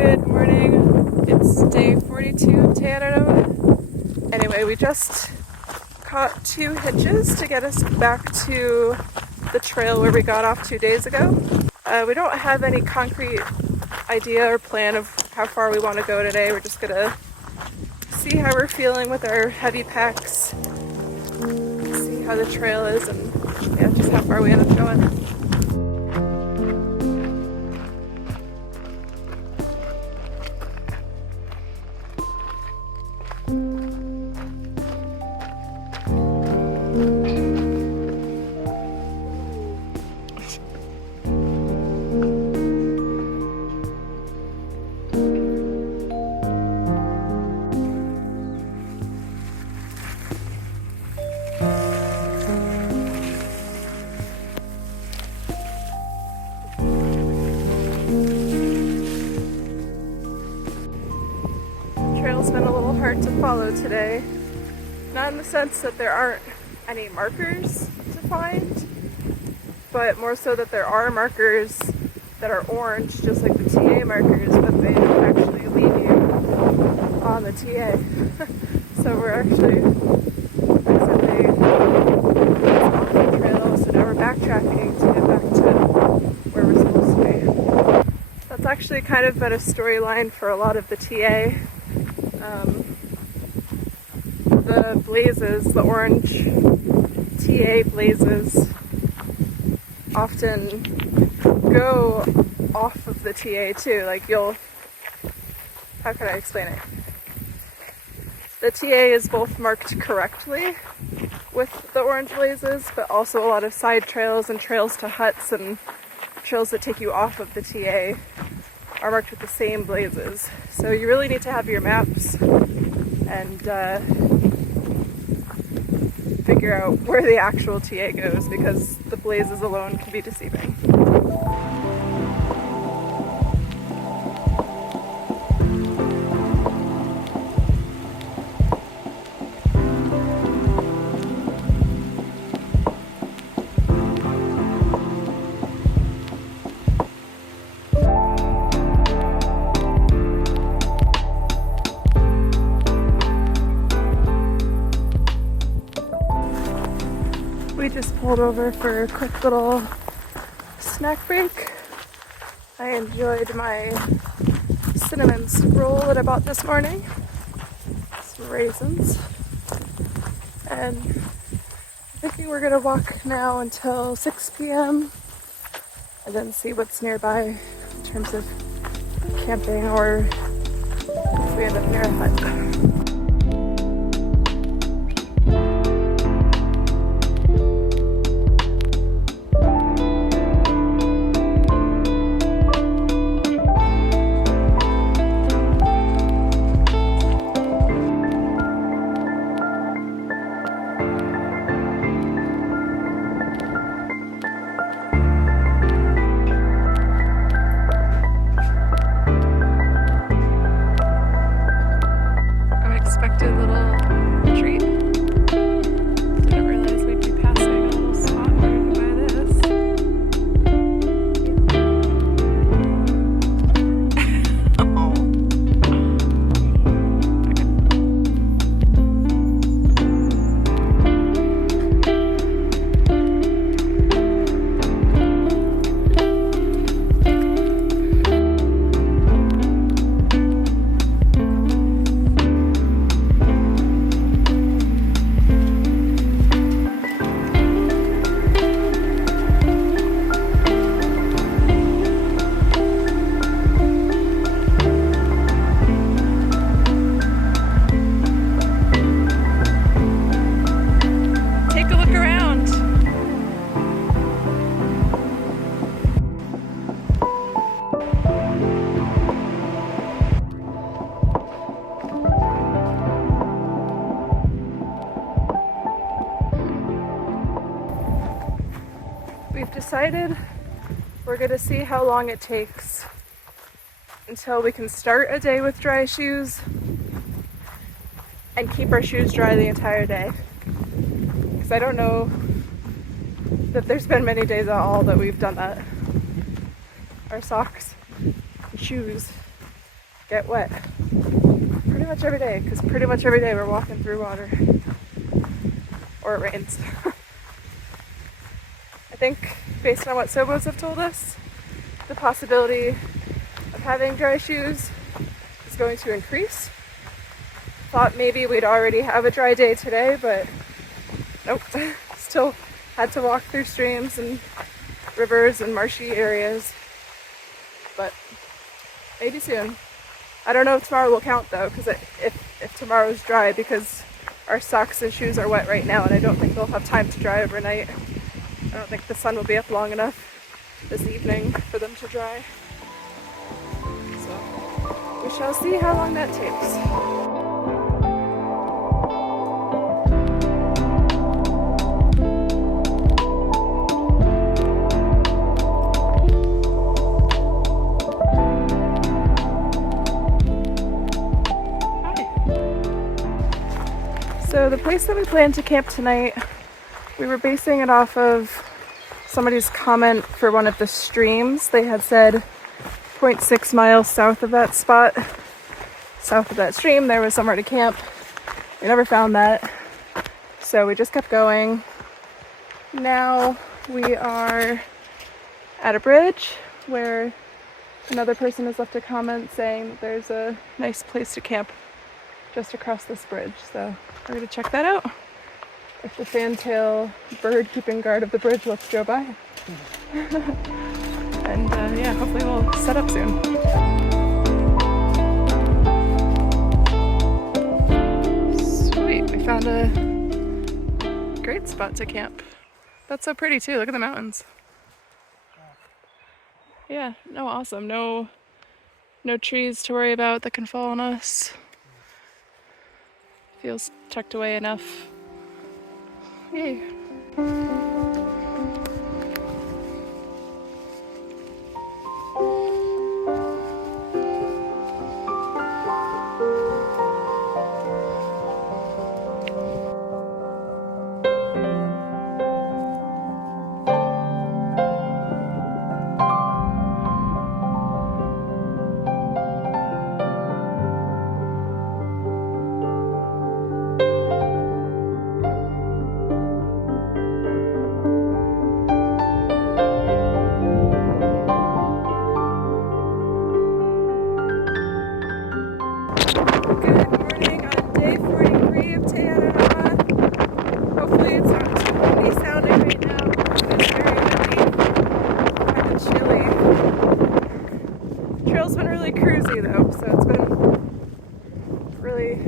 Good morning. It's day 42 of Araroa. Anyway, we just caught 2 hitches to get us back to the trail where we got off 2 days ago. We don't have any concrete idea or plan of how far we want to go today. We're just gonna see how we're feeling with our heavy packs, see how the trail is, and yeah, just how far we end up going. Trail's been a little hard to follow today. Not in the sense that there aren't any markers to find, but more so that there are markers that are orange, just like the TA markers, but they don't actually lead you on the TA. So we're actually accidentally off the trail, so now we're backtracking to get back to where we're supposed to be. That's actually kind of been a storyline for a lot of the TA. The blazes, the orange TA blazes, often go off of the TA too. Like how can I explain it? The TA is both marked correctly with the orange blazes, but also a lot of side trails and trails to huts and trails that take you off of the TA are marked with the same blazes. So you really need to have your maps and figure out where the actual TA goes, because the blazes alone can be deceiving. We just pulled over for a quick little snack break. I enjoyed my cinnamon scroll that I bought this morning. Some raisins. And I'm thinking we're gonna walk now until 6 p.m. and then see what's nearby in terms of camping, or if we end up near a hut. We've decided we're going to see how long it takes until we can start a day with dry shoes and keep our shoes dry the entire day. Because I don't know that there's been many days at all that we've done that. Our socks and shoes get wet pretty much every day, because pretty much every day we're walking through water or it rains. I think based on what Sobos have told us, the possibility of having dry shoes is going to increase. Thought maybe we'd already have a dry day today, but nope. Still had to walk through streams and rivers and marshy areas, but maybe soon. I don't know if tomorrow will count though, because if tomorrow's dry, because our socks and shoes are wet right now, and I don't think they'll have time to dry overnight. I don't think the sun will be up long enough this evening for them to dry. So we shall see how long that takes. So the place that we plan to camp tonight, we were basing it off of somebody's comment for one of the streams. They had said 0.6 miles south of that spot, south of that stream, there was somewhere to camp. We never found that, so we just kept going. Now we are at a bridge where another person has left a comment saying that there's a nice place to camp just across this bridge, so we're going to check that out. If the fantail bird keeping guard of the bridge lets Joe by. And yeah, hopefully we'll set up soon. Sweet, we found a great spot to camp. That's so pretty too, look at the mountains. Yeah, no, awesome. No trees to worry about that can fall on us. Feels tucked away enough. Yay.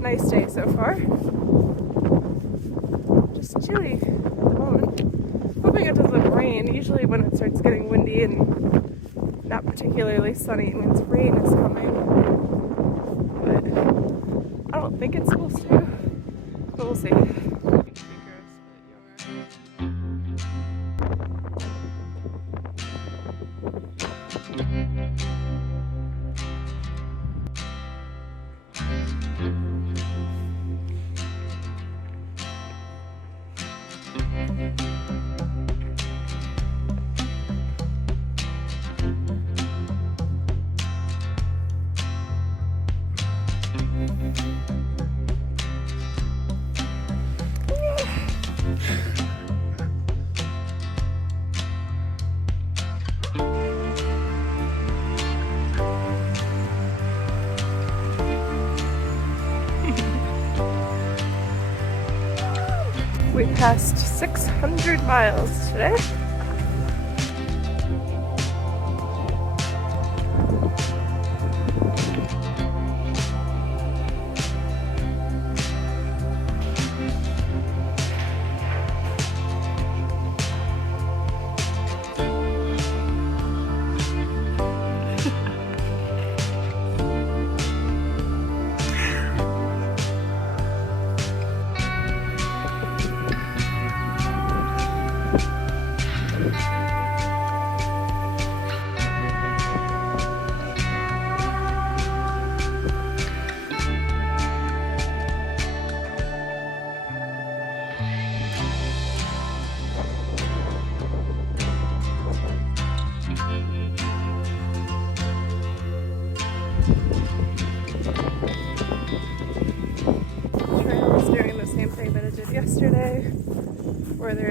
Nice day so far. Just chilly at the moment. Hoping it doesn't rain. Usually when it starts getting windy and not particularly sunny, it means rain is coming. But I don't think it's supposed to. But we'll see. We passed 600 miles today.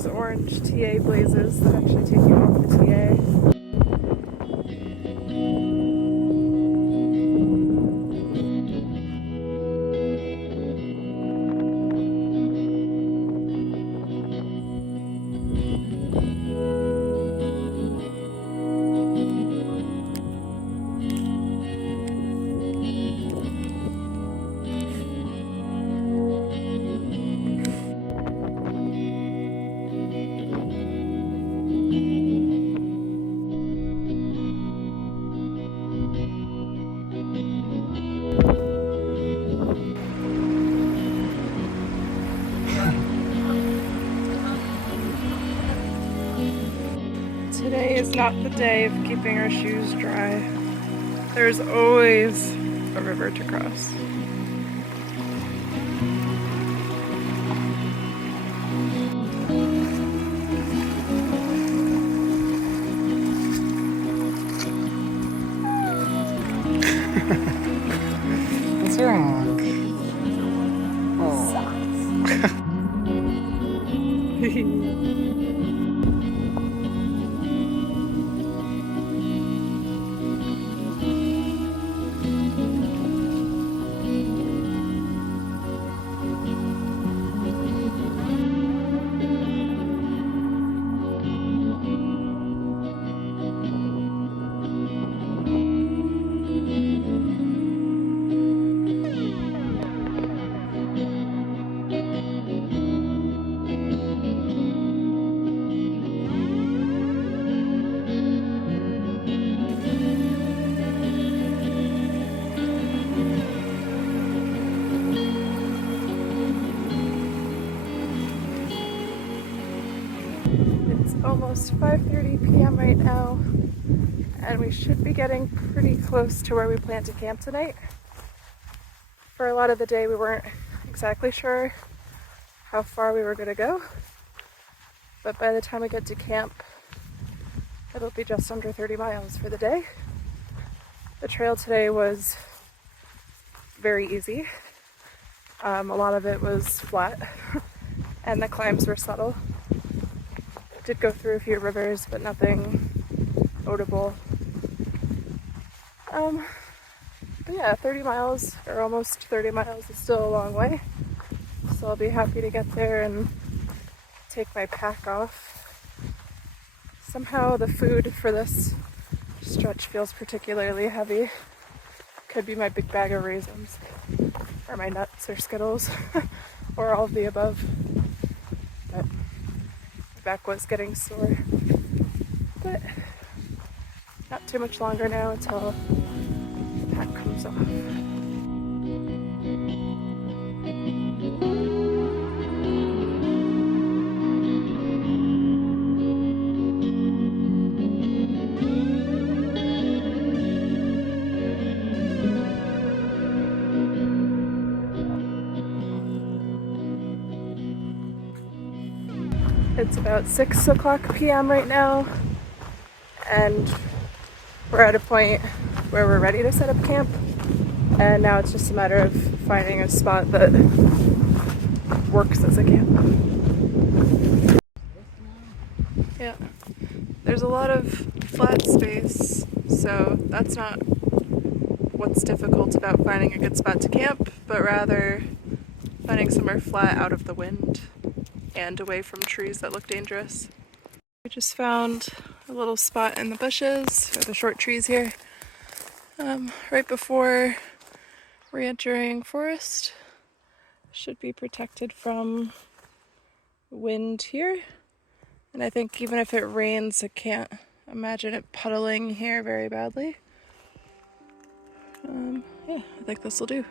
these orange TA blazes that actually take you off the TA. Today is not the day of keeping our shoes dry. There's always a river to cross. What's wrong? It's almost 5:30 p.m. right now, and we should be getting pretty close to where we plan to camp tonight. For a lot of the day, we weren't exactly sure how far we were going to go, but by the time we get to camp, it'll be just under 30 miles for the day. The trail today was very easy. A lot of it was flat, and the climbs were subtle. Did go through a few rivers, but nothing notable. But yeah, 30 miles, or almost 30 miles, is still a long way. So I'll be happy to get there and take my pack off. Somehow the food for this stretch feels particularly heavy. Could be my big bag of raisins, or my nuts, or Skittles, or all of the above. But my back was getting sore. But not too much longer now until the pack comes off. It's about 6 o'clock p.m. right now, and we're at a point where we're ready to set up camp, and now it's just a matter of finding a spot that works as a camp. Yeah, there's a lot of flat space, so that's not what's difficult about finding a good spot to camp, but rather finding somewhere flat out of the wind and away from trees that look dangerous. We just found a little spot in the bushes, or the short trees here, right before re-entering forest. Should be protected from wind here, and I think even if it rains, I can't imagine it puddling here very badly. Yeah, I think this will do.